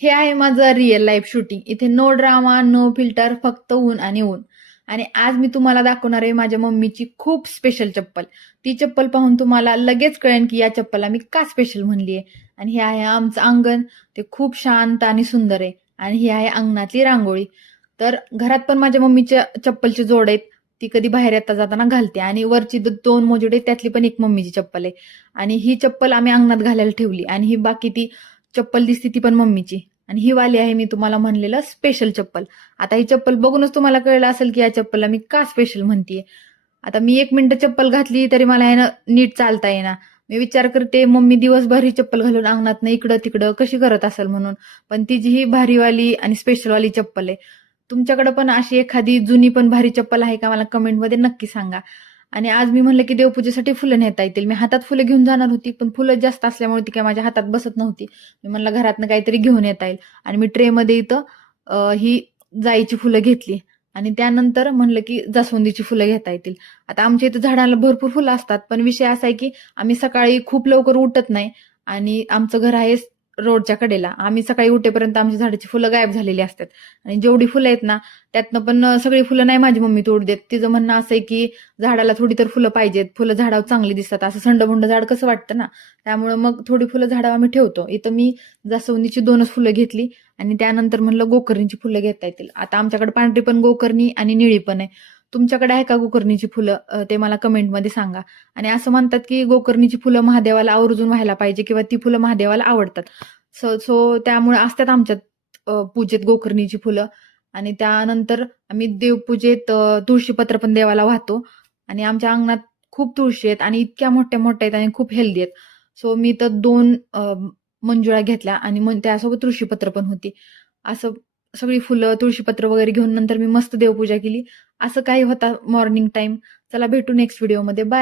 हे आहे माझं रिअल लाईफ शूटिंग. इथे नो ड्रामा, नो फिल्टर, फक्त ऊन आणि ऊन. आणि आज मी तुम्हाला दाखवणार आहे माझ्या मम्मीची खूप स्पेशल चप्पल. ती चप्पल पाहून तुम्हाला लगेच कळेल की या चप्पलला मी का स्पेशल म्हणलीये. आणि हे आहे आमचं अंगण. ते खूप शांत आणि सुंदर आहे. आणि ही आहे अंगणातली रांगोळी. तर घरात पण माझ्या मम्मीच्या चप्पलची जोड आहेत. ती कधी बाहेर येता जाताना घालते. आणि वरची दोन मोजुड आहेत त्यातली पण एक मम्मीची चप्पल आहे. आणि ही चप्पल आम्ही अंगणात घालायला ठेवली. आणि ही बाकी ती चप्पल दिसती ती पण मम्मीची. आणि ही वाली आहे मी तुम्हाला म्हणलेलं स्पेशल चप्पल. आता ही चप्पल बघूनच तुम्हाला कळलं असेल की या चप्पलला मी का स्पेशल म्हणतीये. आता मी 1 मिनिट चप्पल घातली तरी मला आहे ना नीट चालता येईना. मी विचार करते मम्मी दिवसभर ही चप्पल घालून अंगणात इकडं तिकडं कशी करत असेल म्हणून. पण तिची ही भारीवाली आणि स्पेशलवाली चप्पल आहे. तुमच्याकडे पण अशी एखादी जुनी पण भारी चप्पल आहे का मला कमेंटमध्ये नक्की सांगा. आणि आज मी म्हणलं की देवपूजेसाठी फुलं नेता येतील. मी हातात फुलं घेऊन जाणार होती पण फुलं जास्त असल्यामुळे ती काय माझ्या हातात बसत नव्हती. मी म्हणलं घरातनं काहीतरी घेऊन येता येईल. आणि मी ट्रेमध्ये इथं ही जाईची फुलं घेतली. आणि त्यानंतर म्हणलं की जास्वंदीची फुलं घेता येतील. आता आमच्या इथं झाडाला भरपूर फुलं असतात पण विषय असा आहे की आम्ही सकाळी खूप लवकर उठत नाही. आणि आमचं घर आहे रोडच्या कडेला. आम्ही सकाळी उठेपर्यंत आमच्या झाडाची फुलं गायब झालेली असतात. आणि जेवढी फुलं आहेत ना त्यातनं पण सगळी फुलं नाही माझी मम्मी तोड देत. तिचं म्हणणं असं आहे की झाडाला थोडी तर फुलं पाहिजेत, फुलं झाडावर चांगली दिसतात, असं संडबुंड झाड कसं वाटतं ना. त्यामुळे मग थोडी फुलं झाडावर आम्ही ठेवतो. इथं मी जास्वंदीची 2च फुलं घेतली. आणि त्यानंतर म्हणलं गोकर्णीची फुलं घेता येतील. आता आमच्याकडे पांढरी पण गोकर्णी आणि निळी पण आहे. तुमच्याकडे आहे का गोकर्णीची फुलं? ते मला कमेंटमध्ये सांगा. आणि असं म्हणतात की गोकर्णीची फुलं महादेवाला आवर्जून व्हायला पाहिजे किंवा ती फुलं महादेवाला आवडतात. सो सो त्यामुळे असतात आमच्यात पूजेत गोकर्णीची फुलं. आणि त्यानंतर आम्ही देवपूजेत तुळशीपत्र पण देवाला वाहतो. आणि आमच्या अंगणात खूप तुळशी आहेत आणि इतक्या मोठ्या मोठ्या आहेत आणि खूप हेल्दी आहेत. सो मी तर 2 मंजुळा घेतल्या आणि मग त्यासोबत तुळशीपत्र पण होती. असं सगळी फुलं, तुळशीपत्र वगैरे घेऊन नंतर मी मस्त देवपूजा केली. असं काही होता मॉर्निंग टाईम. चला भेटू नेक्स्ट व्हिडिओमध्ये. बाय.